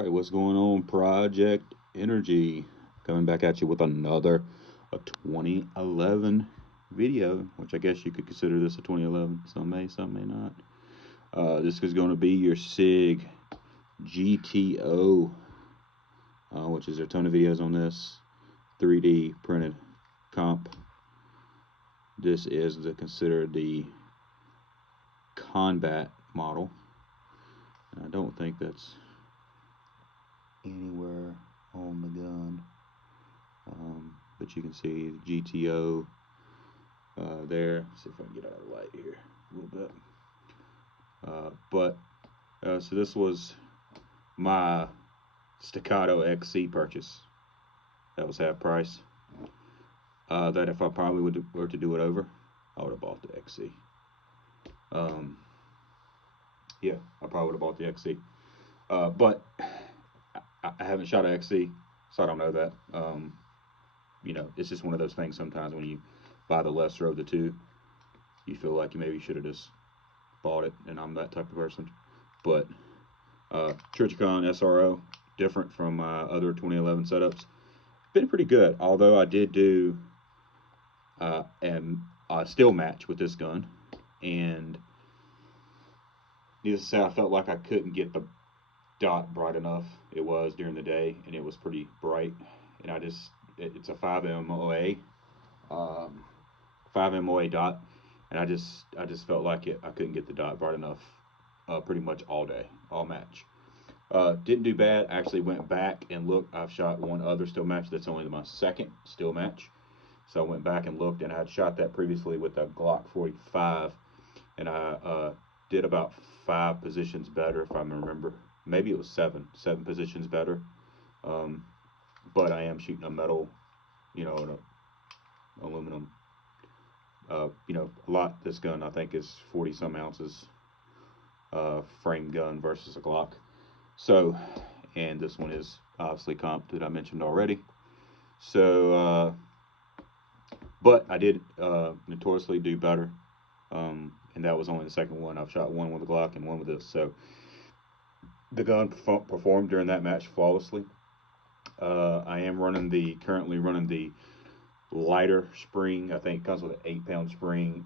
Alright, what's going on, Project Energy? Coming back at you with another 2011 video, which I guess you could consider this a 2011. Some may not. This is going to be your Sig GTO, which is a ton of videos on this 3D printed comp. This is considered the Combat model. I don't think that's anywhere on the gun, but you can see the GTO there. Let's see if I can get out of the light here a little bit. So this was my Staccato XC purchase. That was half price. That if I probably were to do it over, I would have bought the XC. Yeah, I probably would have bought the XC. But I haven't shot an XC, so I don't know that. You know, it's just one of those things sometimes when you buy the lesser of the two, you feel like you maybe should have just bought it, and I'm that type of person. But Trijicon SRO, different from my other 2011 setups, been pretty good. Although I did do a still match with this gun, and needless to say, I felt like I couldn't get the dot bright enough. It was during the day, and it was pretty bright, and it's a 5 MOA dot, and I just felt like I couldn't get the dot bright enough pretty much all day, all match. Didn't do bad. Actually went back and looked. I've shot one other still match that's only my second still match, so I went back and looked, and I had shot that previously with a Glock 45, and I did about 5 positions better, if I remember. Maybe it was 7 positions better. But I am shooting a metal, you know, an aluminum, you know, a lot. This gun I think is 40 some ounces frame gun versus a Glock. So, and this one is obviously comp that I mentioned already. So, but I did notoriously do better. And that was only the second one. I've shot one with a Glock and one with this. So the gun performed during that match flawlessly. I am currently running the lighter spring. I think it comes with an 8-pound spring,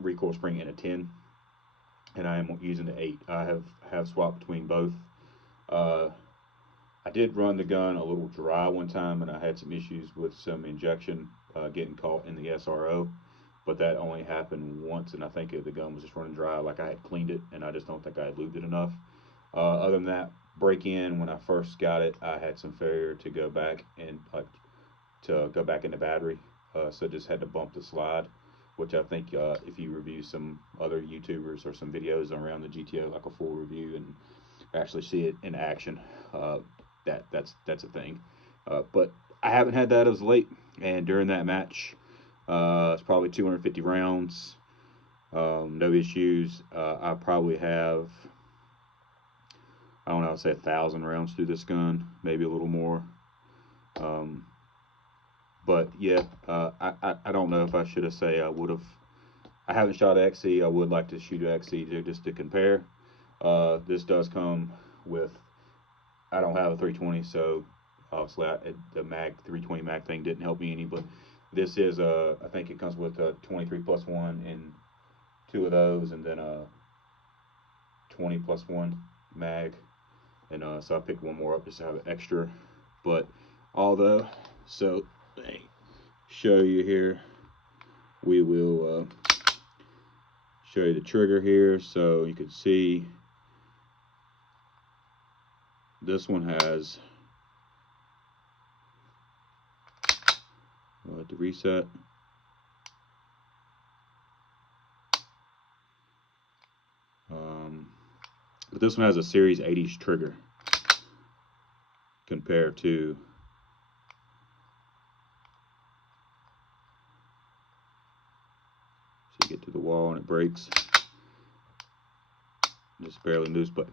recoil spring, and a 10. And I am using the 8. I have swapped between both. I did run the gun a little dry one time, and I had some issues with some injection getting caught in the SRO. But that only happened once, and I think the gun was just running dry. Like I had cleaned it, and I just don't think I had lubed it enough. Other than that, break in when I first got it, I had some failure to go back and go back in the battery, so just had to bump the slide, which I think if you review some other YouTubers or some videos around the GTO, like a full review and actually see it in action, that's a thing. But I haven't had that as late, and during that match. It's probably 250 rounds, no issues. I probably have, I don't know, I'd say 1,000 rounds through this gun, maybe a little more. But yeah, I don't know if I should have say I would have. I haven't shot XC. I would like to shoot XC just to compare. This does come with, I don't have a 320, so obviously the 320 mag thing didn't help me any, but this is I think it comes with a 23+1 and 2 of those, and then a 20+1 mag, and so I picked one more up just to have an extra. But although, so let me show you here. We will show you the trigger here, so you can see this one has the reset. But this one has a Series 80s trigger compared to so you get to the wall and it breaks. Just barely loose, but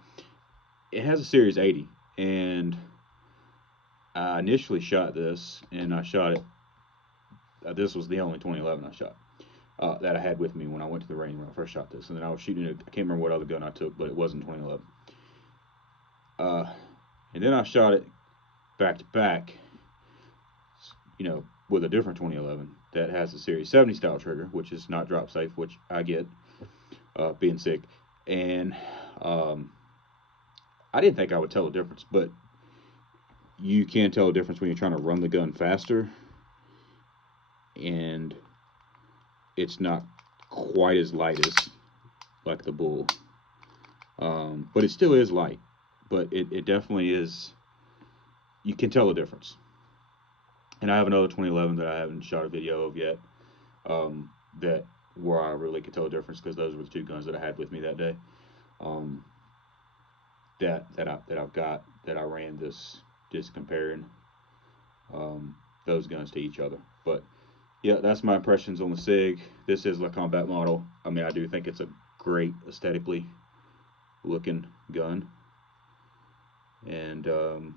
it has a Series 80, and I initially shot this, and I shot it. This was the only 2011 I shot that I had with me when I went to the range when I first shot this, and then I was shooting it. I can't remember what other gun I took, but it wasn't 2011. And then I shot it back to back, with a different 2011 that has a Series 70 style trigger, which is not drop safe, which I get, being sick. And I didn't think I would tell the difference, but you can tell the difference when you're trying to run the gun faster, and it's not quite as light as like the Bull, but it still is light. But it definitely is. You can tell the difference. And I have another 2011 that I haven't shot a video of yet, that where I really could tell the difference, because those were the two guns that I had with me that day. That I've got, that I ran this, just comparing those guns to each other. But yeah, that's my impressions on the Sig. This is the Combat model. I mean, I do think it's a great aesthetically looking gun, and from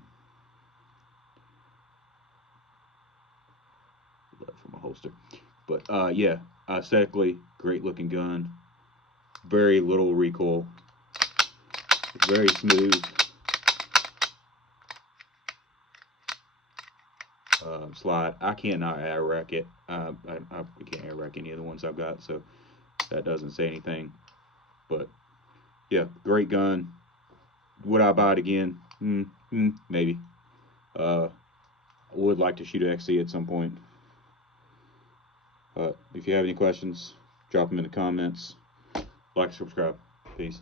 my holster. But yeah, aesthetically great looking gun. Very little recoil. Very smooth. Slide. I cannot air rack it. I can't air rack any of the ones I've got, so that doesn't say anything. But yeah, great gun. Would I buy it again? Maybe. I would like to shoot an XC at some point. If you have any questions, drop them in the comments. Like, subscribe. Peace.